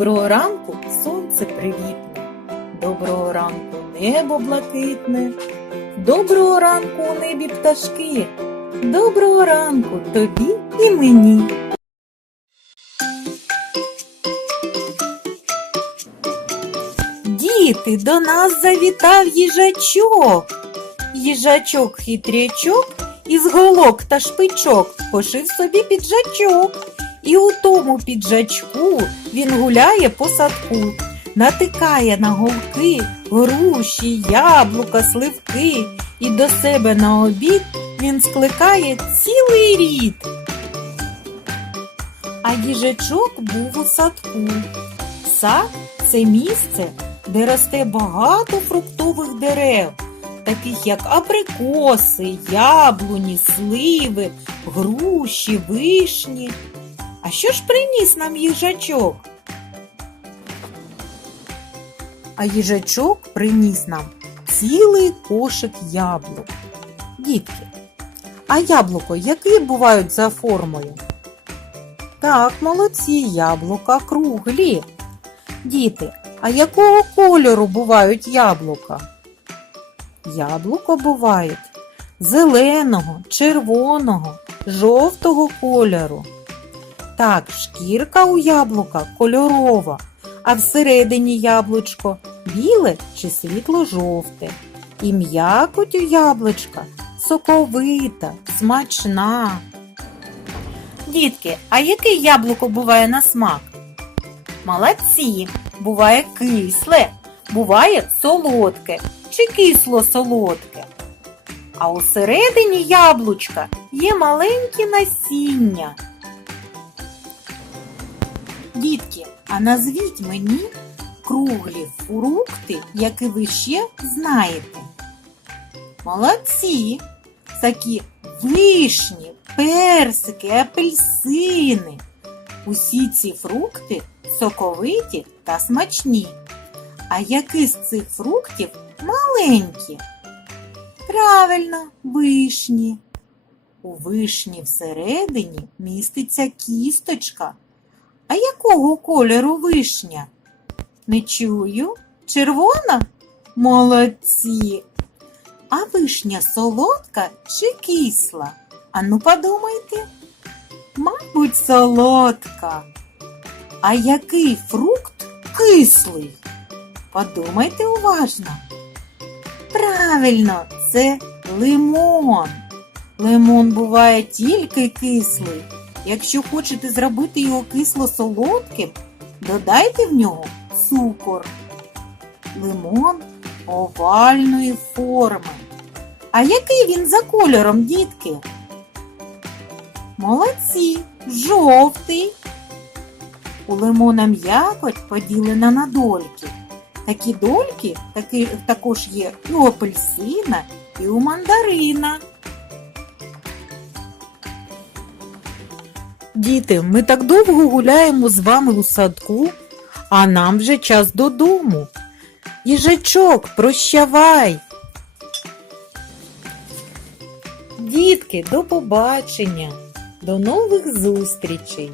Доброго ранку сонце привітне, доброго ранку небо блакитне, доброго ранку у небі пташки, доброго ранку тобі і мені. Діти, до нас завітав їжачок. Їжачок хитрячок із голок та шпичок пошив собі піджачок. І у тому піджачку він гуляє по садку, натикає на голки, груші, яблука, сливки, і до себе на обід він скликає цілий рід. А їжачок був у садку. Сад це місце, де росте багато фруктових дерев, таких як абрикоси, яблуні, сливи, груші, вишні. А що ж приніс нам їжачок? А їжачок приніс нам цілий кошик яблук. Дітки, а яблуко які бувають за формою? Так, молодці, яблука круглі. Діти, а якого кольору бувають яблука? Яблука бувають зеленого, червоного, жовтого кольору. Так, шкірка у яблука кольорова, а всередині яблучко біле чи світло-жовте. І м'якоть у яблучка соковита, смачна. Дітки, а яке яблуко буває на смак? Молодці, буває кисле, буває солодке чи кисло-солодке. А усередині яблучка є маленькі насіння. Дітки, а назвіть мені круглі фрукти, які ви ще знаєте. Молодці! Такі вишні, персики, апельсини. Усі ці фрукти соковиті та смачні. А які з цих фруктів маленькі? Правильно, вишні. У вишні всередині міститься кісточка. А якого кольору вишня? Не чую. Червона? Молодці. А вишня солодка чи кисла? Ану подумайте. Мабуть, солодка. А який фрукт кислий? Подумайте уважно. Правильно, це лимон. Лимон буває тільки кислий. Якщо хочете зробити його кисло-солодким, додайте в нього цукор. Лимон овальної форми. А який він за кольором, дітки? Молодці, жовтий. У лимона м'якоть поділена на дольки. Такі дольки таки, також є у апельсина, і у мандарина. Діти, ми так довго гуляємо з вами у садку, а нам вже час додому. Їжачок, прощавай. Дітки, до побачення, до нових зустрічей.